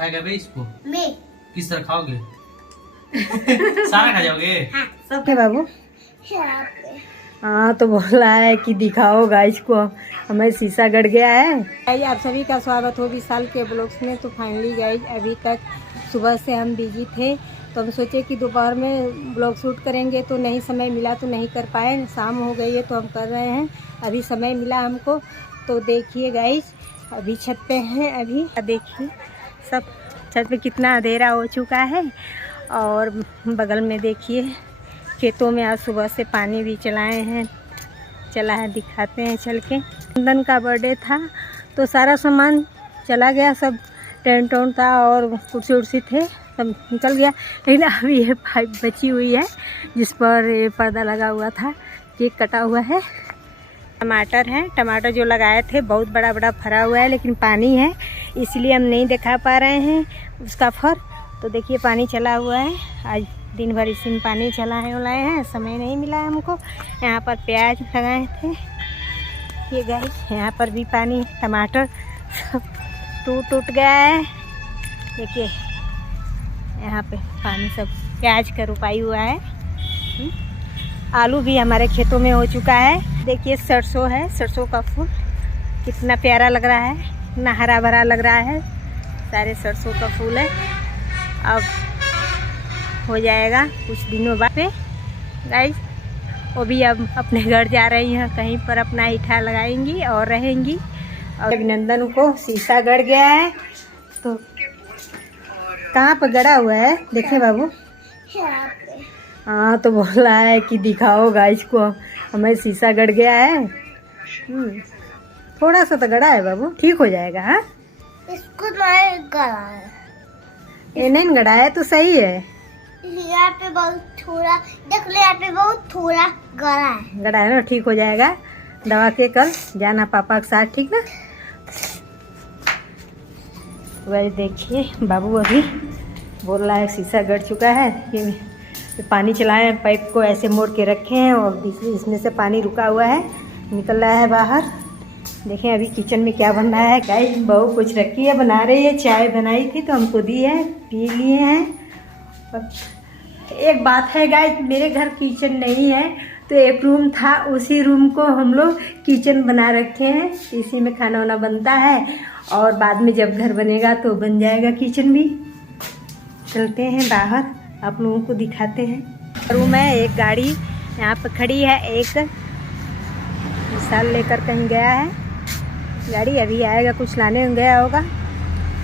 खाएगा भाई इसको? मैं। किस तरह खाओगे? सारा खा जाओगे? हाँ। सब है बाबू। यहाँ पे। हाँ तो बोला है कि दिखाओ गाइस को, हमें शीशा गड़ गया है। गाइस आप सभी का स्वागत हो विशाल के ब्लॉग्स में। तो फाइनली गाइस अभी तक सुबह से हम बिजी थे, तो हम सोचे कि दोपहर में ब्लॉग शूट करेंगे, तो नहीं समय मिला तो नहीं कर पाए। शाम हो गई है तो हम कर रहे हैं, अभी समय मिला हमको। तो देखिए गाइस अभी छत पे हैं, अभी देखिए सब छत पे कितना अंधेरा हो चुका है। और बगल में देखिए खेतों में आज सुबह से पानी भी चला है, दिखाते हैं चल के। नंदन का बर्थडे था तो सारा सामान चला गया, सब टेंट वेंट था और कुर्सी उर्सी थे सब निकल गया। लेकिन अभी ये पाइप बची हुई है जिस पर ये पर्दा लगा हुआ था, केक कटा हुआ है। टमाटर है, टमाटर जो लगाए थे बहुत बड़ा बड़ा फरा हुआ है, लेकिन पानी है इसलिए हम नहीं दिखा पा रहे हैं उसका फर। तो देखिए पानी चला हुआ है, आज दिन भर इसी में पानी चलाए हैं, समय नहीं मिला है हमको। यहाँ पर प्याज लगाए थे, ये गाइस यहाँ पर भी पानी, टमाटर सब टूट गया है। देखिए यहाँ पे पानी, सब प्याज का रुपाई हुआ है। आलू भी हमारे खेतों में हो चुका है। देखिए सरसों है, सरसों का फूल कितना प्यारा लग रहा है, कितना हरा भरा लग रहा है। सारे सरसों का फूल है, अब हो जाएगा कुछ दिनों बाद पे गाइस। वो भी अब अपने घर जा रही हैं, कहीं पर अपना ईठा लगाएंगी और रहेंगी। और अभिनंदन को शीशा गड़ गया है, तो कहाँ पर गड़ा हुआ है देखे बाबू? यहाँ पे। हाँ तो बोला है कि दिखाओ गाइस को, हमें शीशा गड़ गया है। थोड़ा सा तो गड़ा है बाबू, ठीक हो जाएगा। हाँ इसको नहीं गड़ा है, ये नहीं गड़ा है तो सही है। यहाँ पे बहुत थोड़ा देख लो, यहाँ पे बहुत थोड़ा गड़ा है। गड़ा है ना, ठीक हो जाएगा। दवा के कल जाना पापा के साथ, ठीक ना? वही देखिए बाबू अभी बोल रहा है शीशा गड़ चुका है। ये पानी चलाए हैं, पाइप को ऐसे मोड़ के रखे हैं और इसमें से पानी रुका हुआ है, निकल रहा है बाहर। देखें अभी किचन में क्या बन रहा है गाइस। बहू कुछ रखी है, बना रही है, चाय बनाई थी तो हमको दी है, पी लिए हैं। एक बात है गाइस, मेरे घर किचन नहीं है तो एक रूम था, उसी रूम को हम लोग किचन बना रखे हैं, इसी में खाना वाना बनता है। और बाद में जब घर बनेगा तो बन जाएगा किचन भी। चलते हैं बाहर, आप लोगों को दिखाते हैं। रूम है, एक गाड़ी यहाँ पर खड़ी है, एक विशाल लेकर कहीं गया है गाड़ी, अभी आएगा, कुछ लाने गया होगा,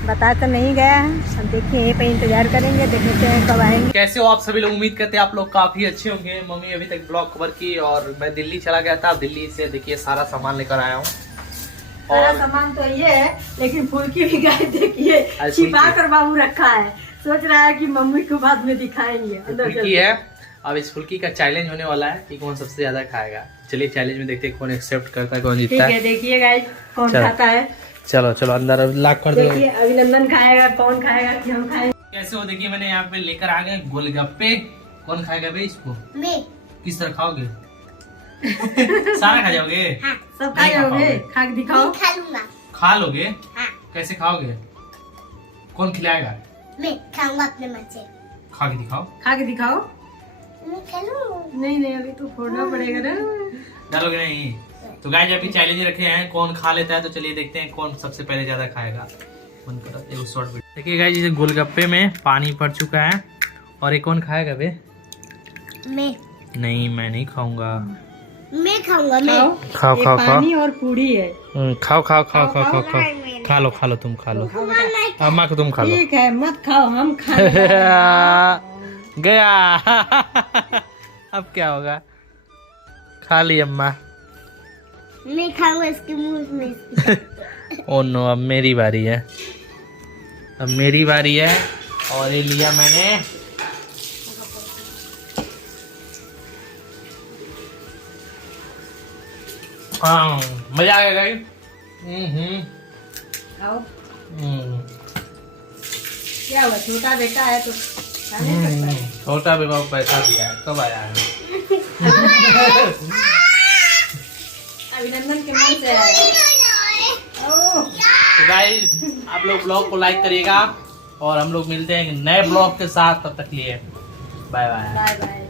बता कर नहीं गया है। अब देखिए यहीं पे इंतजार करेंगे, देखते हैं कब आएंगे। कैसे हो आप सभी लोग? उम्मीद करते हैं आप लोग काफी अच्छे होंगे। मम्मी अभी तक ब्लॉग कवर की और मैं दिल्ली चला गया था, दिल्ली से देखिए सारा सामान लेकर आया हूँ। सारा सामान तो ये है, लेकिन फुल्की भी गाय देखिए छिपा कर बाबू रखा है, सोच रहा है कि मम्मी को बाद में दिखाएंगे। फुल्की है, अब इस फुल्की का चैलेंज होने वाला है कि कौन सबसे ज्यादा खाएगा। चलिए चैलेंज में देखते हैं कौन एक्सेप्ट करता है, कौन जीतता है। ठीक है, देखिए गाइस कौन खाता है। चलो चलो अंदर लॉक कर दो। देखिए अभिनंदन खाएगा, कौन खाएगा कि हम खाएंगे। कैसे हो? देखिए मैंने यहाँ पे लेकर आ गए गोलगप्पे। कौन खाएगा भाई इसको? मैं। किस तरह खाओगे? सारा खा जाओगे? हाँ। सब खा जाओगे? खा के दिखाओ। मैं खा लूंगा। खा लोगे? हाँ। कैसे खाओगे? कौन खिलाएगा? मैं खाऊंगा अपने मन से। खा के दिखाओ। खा के दिखाओ। मैं खा लूंगा। नहीं अभी तो फोड़ना पड़ेगा ना। डालोगे नहीं? तो गाइस अभी चैलेंज रखे हैं, कौन खा लेता है, तो चलिए देखते हैं कौन सबसे पहले ज्यादा खाएगा। मन करो एक शॉर्ट वीडियो देखिए गाइस, जैसे गोलगप्पे में पानी पड़ चुका है और ये कौन खाएगा बे? मैं। नहीं मैं नहीं खाऊंगा। मैं खाऊंगा। मैं। खाओ खाओ खाओ। पानी और पूरी है। खाओ खाओ खाओ खाओ खाओ खाओ। खा लो तुम खा लो। अम्मा को तुम खा लो। ठीक है मत खाओ, हम खा गया। अब क्या होगा? खा ली अम्मा। मैं खाऊंगा इसके मुंह में। ओ नो, अब मेरी बारी है, अब मेरी बारी है। और ये लिया मैंने हाँ, मजा आ गया गाइस। खाओ। क्या हुआ, छोटा बेटा है तो छोटा भी बाबू पैसा दिया है, कब आया है? अभिनंदन के मन से आया। तो गाइस आप लोग ब्लॉग को लाइक करिएगा और हम लोग मिलते हैं एक नए ब्लॉग के साथ, तब तक लिए बाय बाय। Bye bye.